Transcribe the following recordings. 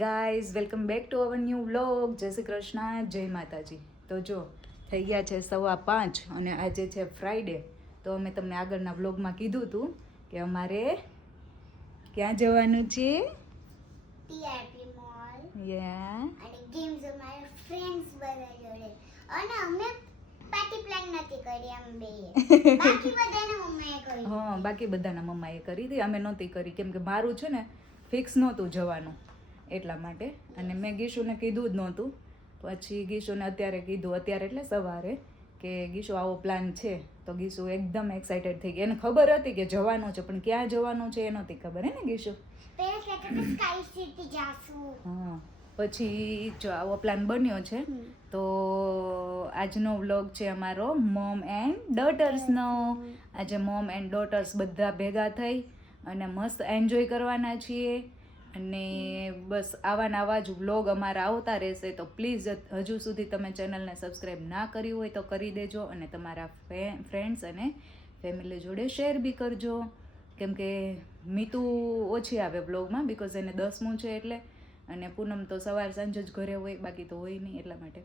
Guys welcome back to our new vlog. જય શ્રી કૃષ્ણ, જય માતાજી. તો જો થઈ ગયા છે 5:15 અને આજે છે ફ્રાઈડે. તો અમે તમને આગળના વ્લોગમાં કીધું હતું કે અમારે ક્યાં જવાનું છે. ટીઆરપી મોલ યા અને ગેમ્સ અમારા ફ્રેન્ડ્સ બધા જોડે અને અમે પાર્ટી પ્લાન નથી કરી અમે બે બાકી બધાના મમ્માએ કરી હા, બાકી બધાના મમ્માએ કરી હતી, અમે નહોતી કરી કેમ કે મારું છે ને ફિક્સ નહોતું જવાનું એટલા માટે. અને મેં ગીશુને કીધું જ નહોતું. પછી ગીશુને અત્યારે કીધું, અત્યારે એટલે સવારે, કે ગીશુ આવો પ્લાન છે. તો ગીશુ એકદમ એક્સાઇટેડ થઈ ગઈ. એને ખબર હતી કે જવાનું છે, પણ ક્યાં જવાનું છે એ નહોતી ખબર, હે ને ગીશુ? પહેલા કહેતા હતા સ્કાય સિટી જાશું. હા, પછી જો આવો પ્લાન બન્યો છે. તો આજનો વ્લોગ છે અમારો મોમ એન્ડ ડોટર્સનો. આજે મોમ એન્ડ ડોટર્સ બધા ભેગા થઈ અને મસ્ત એન્જોય કરવાના છીએ. અને બસ આવા જ વ્લોગ અમારા આવતા રહેશે. તો પ્લીઝ હજુ સુધી તમે ચેનલને સબસ્ક્રાઈબ ના કરી હોય તો કરી દેજો અને તમારા ફ્રેન્ડ્સ અને ફેમિલી જોડે શેર બી કરજો. કેમ કે મીતુ ઓછી આવે વ્લોગમાં, બિકોઝ એને 10મું છે એટલે. અને પૂનમ તો સવાર સાંજ જ ઘરે હોય, બાકી તો હોય નહીં, એટલા માટે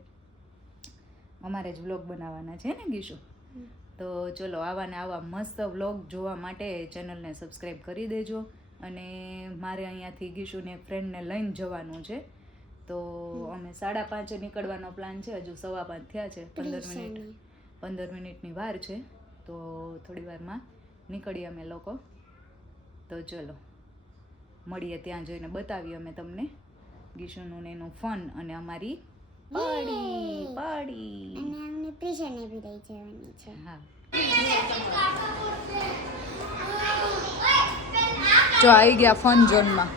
અમારે જ વ્લોગ બનાવવાના છે ને ગીશુ? તો ચલો, આવા મસ્ત વ્લોગ જોવા માટે ચેનલને સબસ્ક્રાઈબ કરી દેજો. અને મારે અહીંયાથી ગીશુને ફ્રેન્ડને લઈને જવાનું છે. તો અમે 5:30 નીકળવાનો પ્લાન છે. હજુ 5:15 થયા છે, 15 મિનિટની વાર છે. તો થોડી વારમાં નીકળીએ અમે લોકો. તો ચલો મળીએ, ત્યાં જઈને બતાવીએ અમે તમને ગીશુનું ને એનું ફન અને અમારી પાર્ટી. અને અમને પ્રિશાને બી લઈ જવાની છે. હા, જો આવી ગયા ફન ઝોનમાં.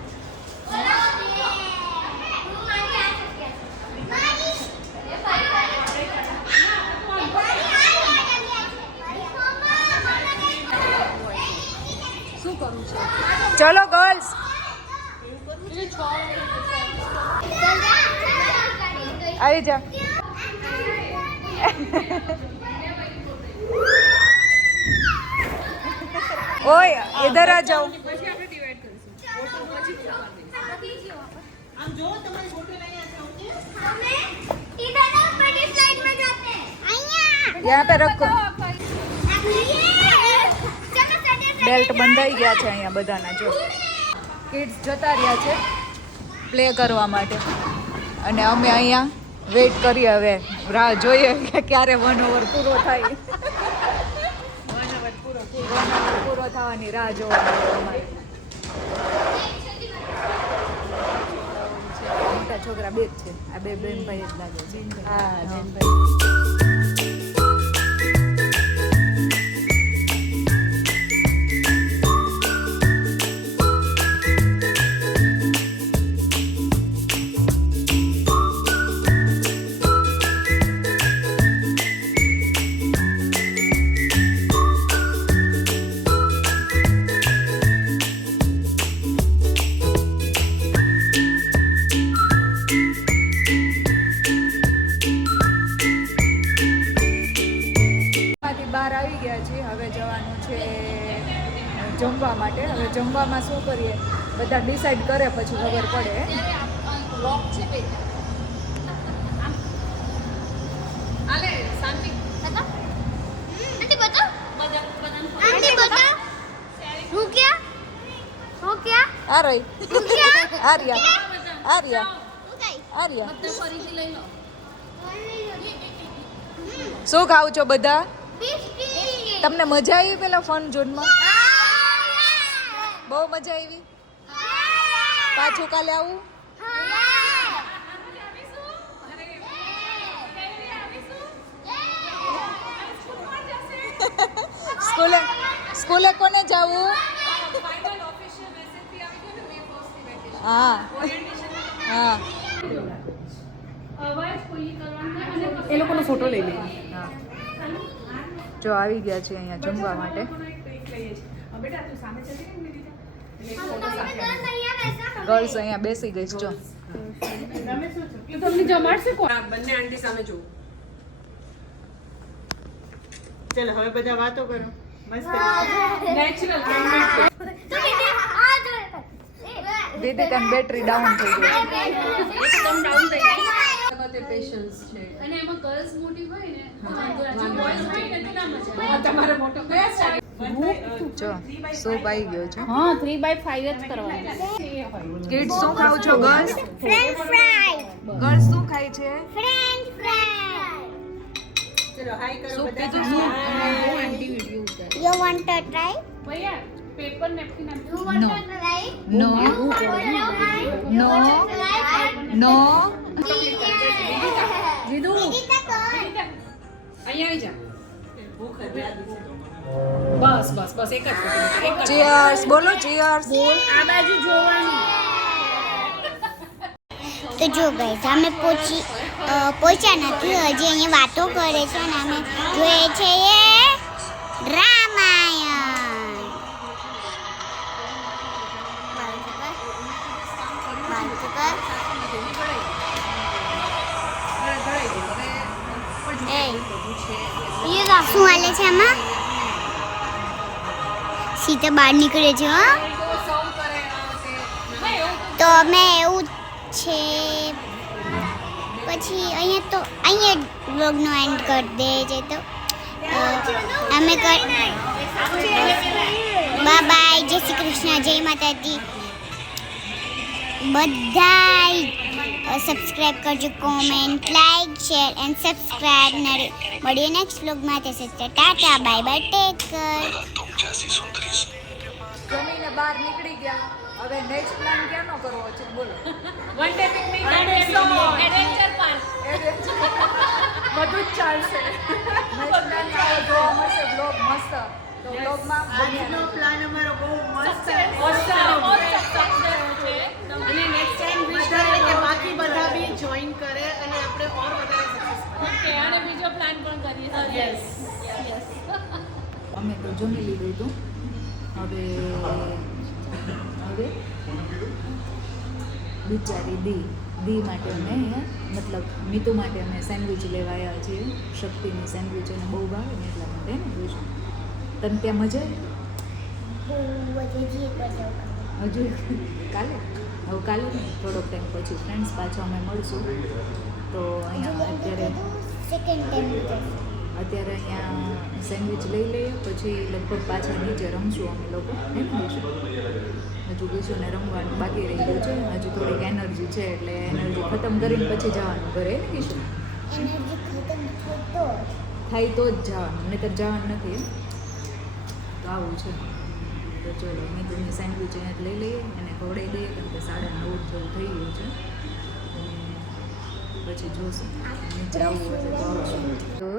શું કરું છે? ચલો ગર્લ્સ. આવી જા. ઓય इधर आ जाओ. यहाँ पे रखो. બેલ્ટ બંધાઈ ગયા છે અહીંયા બધાના. જો કિડ્સ જતા રહ્યા છે પ્લે કરવા માટે અને અમે અહીંયા વેઇટ કરીએ. હવે રાહ જોઈએ કે ક્યારે 1 ઓવર પૂરો થાય. 1 ઓવર પૂરો થવાની રાહ જોવાની અમારે. મોટા છોકરા બે જ છે, આ બે બેન ભાઈ જ લાગે છે. હા, બેન ભાઈ. બહાર આવી ગયા છીએ. હવે જવાનું છે જમવા માટે. હવે જમવામાં શું કરીએ બધા ડિસાઈડ કરે પછી ખબર પડે. શું ખાવ છો બધા? તમને મજા આવી પેલા ફન ઝોનમાં? બહુ મજા આવી. પાછું કાલે આવું? સ્કૂલે કોને જાવું? હા હા, એ લોકોનો ફોટો લઈ લઈએ. હા. જો આવી ગયા છે અહીંયા જમવા માટે. ગર્લ્સ અહીંયા બેસી ગઈ છે. જો તમને જમાડશે કોણ? બંને આંટી સામે જો. ચાલો હવે બધા વાતો કરો. મસ્ત નેચરલ. વેદિકાની બેટરી ડાઉન થઈ ગઈ એકદમ ડાઉન થઈ ગઈ તે પેશન્સ છે અને એમાં ગર્લ્સ મોટી હોય ને બોયઝ હોય ને તો ના મજા આવે. તમારે મોટો બેસ્ટ જો સૂપ આવી ગયો છે હા 3/5 જ કરવાનું. કિડ્સ શું ખાવ છો ગર્લ્સ ફ્રેન્ચ ફ્રાય ગર્લ્સ શું ખાય છે ફ્રેન્ચ ફ્રાય ચલો હાઈ કરો સૂપ બધા પીધું સૂપ આંટી વિડિયો ઉતાર. You want to try? ભૈયા પેપર નેપકિન આપજો. You want No. to try? No You want to try? No no જીદુ Nikita, kar. અહીંયા આવી જા ભૂખ લાગી છે બસ બસ બસ એક જ ચીયર્સ બોલો ચીયર્સ આ બાજુ જોવાનું. તો જો ગાઈસ અમે પહોંચ્યા નથી હજી અહીંયા વાતો કરે છે અને અમે જોઈએ છે એ રામાયણ શું હાલે છે આમાં સીતા બહાર નીકળે છે હો તો અમે એવું છે પછી અહીંયા વ્લોગનો એન્ડ કરી દે છે તો અમે બાય બાય જય શ્રી કૃષ્ણ જય માતાજી બધા સબસ્ક્રાઇબ કરજો comment like share and subscribe મળીએ નેક્સ્ટ વ્લોગમાં તે Tata bye bye take care જમીને બહાર નીકળી ગયા હવે નેક્સ્ટ પ્લાન ક્યાંનો કરવો છે બોલો one day picnic adventure park. બધું જ ચાલશે નેક્સ્ટ પ્લાન જોવા મળશે બ્લોગ મસ્ત તો બ્લોગમાં આજનો પ્લાન અમારો બહુ મસ્ત છે અને નેક્સ્ટ ટાઈમ વિશ બધાને કે બાકી બધા બી જોઈન કરે અને આપણે ઓર વધારે સક્સેસ ઓકે અને બીજો પ્લાન પણ કરીએ. યસ અમે તો જમી લીધું હતું હવે બિચારી દી માટે અમે અહીંયા મતલબ મીતુ માટે અમે સેન્ડવિચ લેવા આવ્યા છીએ શક્તિની સેન્ડવિચ એને બહુ ભાવે ને એટલા માટે ને જોઈશું તને ત્યાં મજા આવી હજુ કાલે હવે કાલે નહીં થોડોક ટાઈમ પછી ફ્રેન્ડ્સ પાછા અમે મળશું તો અહીંયા અત્યારે અહીંયા સેન્ડવિચ લઈ લઈએ પછી લગભગ પાછા નીચે રમશું અમે લોકો હે ને હજુ બીજું રમવાનું બાકી રહી ગયું છે હજુ થોડીક એનર્જી છે એટલે એનર્જી ખતમ કરીને પછી જવાનું ઘરે ને કીશું થાય તો જ જવાનું નહીં તો જવાનું નથી તો આવું છે તો ચલો મેં તમને સેન્ડવિચ અહીંયા લઈ લઈએ અને ખવડાવી દઈએ કેમ કે 9:30 જેવું થઈ ગયું છે પછી જોશું નીચે આવવું હશે તો આવશું તો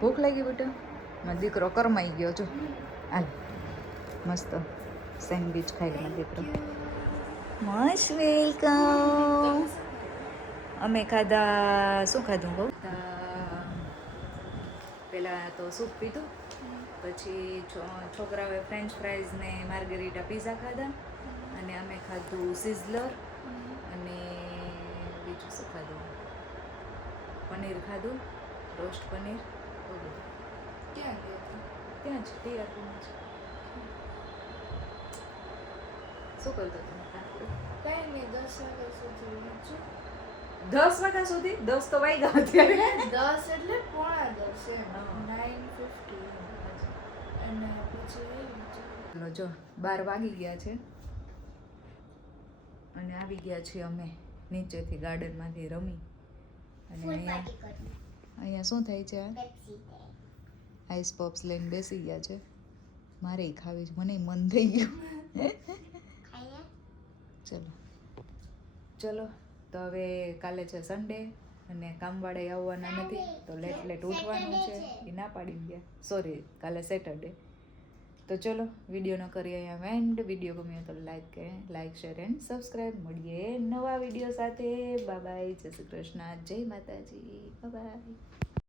ભૂખ લાગી બેટા મારો દીકરો કરમાઈ ગયો છો હાલ મસ્ત સેન્ડવિચ ખાઈ લે મારો દીકરો મોસ્ટ વેલકમ અમે ખાધા શું ખાધું બહુ પહેલાં તો સૂપ પીધું પછી છોકરાઓએ ફ્રેન્ચ ફ્રાઈઝ ને માર્ગરીટા પીઝા ખાધા અને અમે ખાધું સિઝલર અને બીજું શું ખાધું પનીર ખાધું રોસ્ટ પનીર ક્યાં ત્યાં જ ટીઆરપીમાં જ શું કરતો તમે કઈ નહીં 10 વાગ્યા સુધી વાંચું. 10 વાગ્યા સુધી 10 તો વાગ્યા અત્યારે 10 એટલે પોણા 10 એમ. હા. 9:50 અને પછી એ વાંચું. ચલો જો 12 વાગી ગયા છે અને આવી ગયા છીએ અમે નીચેથી ગાર્ડનમાંથી રમી અને અહીંયા શું થાય છે આઈસ પોપ્સ લઈને બેસી ગયા છે મારે ખાવી છે મને મન થઈ ગયું ચલો તો હવે કાલે છે સન્ડે અને કામવાળા આવવાના નથી તો લેટ ઉઠવાનું છે એ ના પાડી ગયા સોરી કાલે સેટરડે તો ચલો વિડીયોનો કરીએ અહીંયા એન્ડ વિડીયો ગમ્યો તો લાઈક શેર એન્ડ સબસ્ક્રાઈબ મળીએ નવા વિડીયો સાથે બાય જય શ્રી કૃષ્ણ જય માતાજી બાય